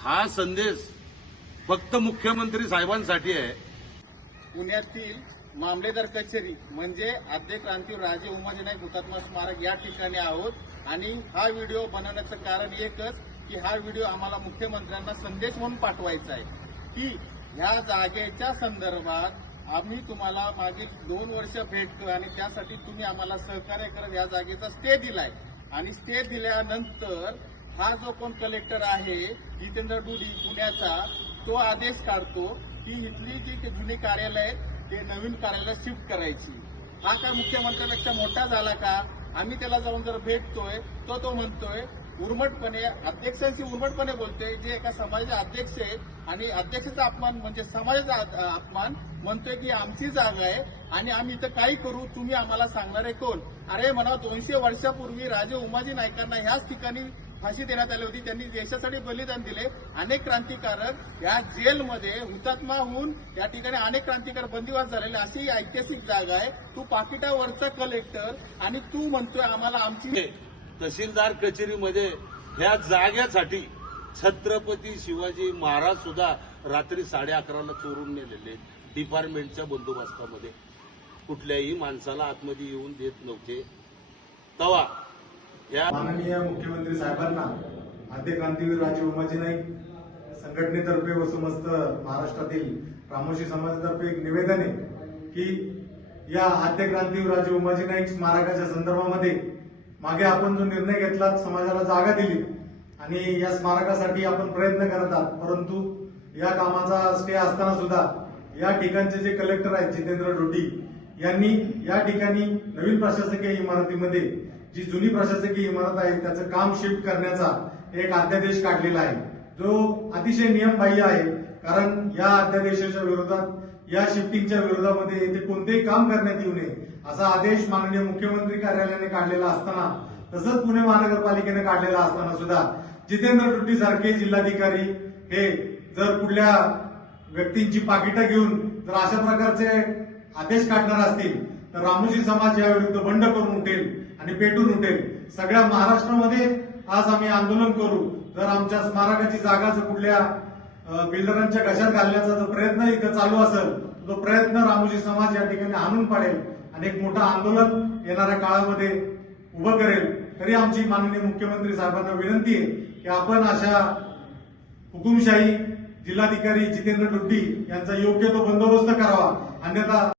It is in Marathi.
हा संदेश फक्त मुख्यमंत्री साहेबांसाठी आहे। पुण्यातील मामलेदार कचेरी म्हणजे आद्य क्रांतीवीर राजे उमाजी नाईक हुतात्मा स्मारक या ठिकाणी आहोत आणि हा व्हिडिओ बनवण्याचं कारण एकच की हा व्हिडिओ आम्हाला मुख्यमंत्र्यांना संदेश म्हणून पाठवायचा आहे की ह्या जागेच्या संदर्भात आम्ही तुम्हाला मागील 2 वर्ष भेटतोय आणि त्यासाठी तुम्ही आम्हाला सहकार्य करत या जागेचा स्टे दिलाय आणि स्टे दिल्यानंतर हा जो कोण कलेक्टर आहे जितेंद्र डुडी पुण्याचा तो आदेश काढतो की इथली जी जुनी कार्यालय ते नवीन कार्यालय शिफ्ट करायची। हा काय मुख्यमंत्र्यापेक्षा मोठा झाला का? आम्ही त्याला जाऊन जर भेटतोय तो म्हणतोय उर्मटपणे अध्यक्षांशी उर्मटपणे बोलतोय जे एका समाजाचे अध्यक्ष आहे आणि अध्यक्षाचा अपमान म्हणजे समाजाचा अपमान म्हणतोय की आमची जागा आहे आणि आम्ही इथं काही करू तुम्ही आम्हाला सांगणारे कोण? अरे म्हणा 200 वर्षापूर्वी राजे उमाजी नाईकांना ह्याच ठिकाणी फाशी देण्यात आली होती। त्यांनी देशासाठी बलिदान दिले। अनेक क्रांतिकारक या जेलमध्ये हुतात्मा होऊन या ठिकाणी अनेक क्रांतिकारक बंदिवास झालेले अशी ही ऐतिहासिक जागा आहे। तू पाकिटावरचा कलेक्टर आणि तू म्हणतोय आम्हाला आमची तहसीलदार कचेरीमध्ये ह्या जागेसाठी छत्रपती शिवाजी महाराज सुद्धा रात्री 11:30ला चोरून नेलेले डिपार्टमेंटच्या बंदोबस्तामध्ये कुठल्याही माणसाला आतमध्ये येऊन देत नव्हते। तवा या माननीय मुख्यमंत्री साहेबांना आद्य क्रांतीवीर राजे उमाजी नाईक संघटनेतर्फे व समस्त महाराष्ट्रातील रामोशी समाजातर्फे एक निवेदन आहे की या आद्य क्रांतीवीर राजे उमाजी नाईक स्मारकाच्या संदर्भामध्ये मागे आपण जो निर्णय घेतला समाजाला जागा दिली आणि या स्मारकासाठी आपण प्रयत्न करत आहात, परंतु या कामाचा स्टे असताना सुद्धा या ठिकाणचे जे कलेक्टर आहेत जितेंद्र डोटी यांनी या ठिकाणी नवीन प्रशासकीय इमारतीमध्ये जी जुनी प्रशासकीय इमारत आहे त्याचं काम शिफ्ट करण्याचा एक अध्यादेश काढलेला आहे जो अतिशय नियमबाह्य आहे। कारण या अध्यादेशाच्या विरोधात या शिफ्टिंगच्या विरोधामध्ये येथे कोणतेही काम करण्यात येऊ नये असा आदेश माननीय मुख्यमंत्री कार्यालयाने काढलेला असताना तसंच पुणे महानगरपालिकेने काढलेला असताना सुद्धा जितेंद्र डोटी सारखे जिल्हाधिकारी हे जर कुठल्या व्यक्तींची पाकिटं घेऊन जर अशा प्रकारचे आदेश काढणार असतील तर रामोशी समाज याविरुद्ध बंड करून उठेल आणि पेटून उठेल। सगळ्या महाराष्ट्रामध्ये आज आम्ही आंदोलन करू जर आमच्या स्मारकाची जागा जर कुठल्या बिल्डरांच्या घशात घालण्याचा जो प्रयत्न इथं चालू असेल तो प्रयत्न रामोशी समाज या ठिकाणी आणून पाडेल आणि एक मोठं आंदोलन येणाऱ्या काळामध्ये उभं करेल। तरी आमची माननीय मुख्यमंत्री साहेबांना विनंती आहे की आपण अशा हुकुमशाही जिल्हाधिकारी जितेंद्र डोटी यांचा योग्य तो बंदोबस्त करावा, अन्यथा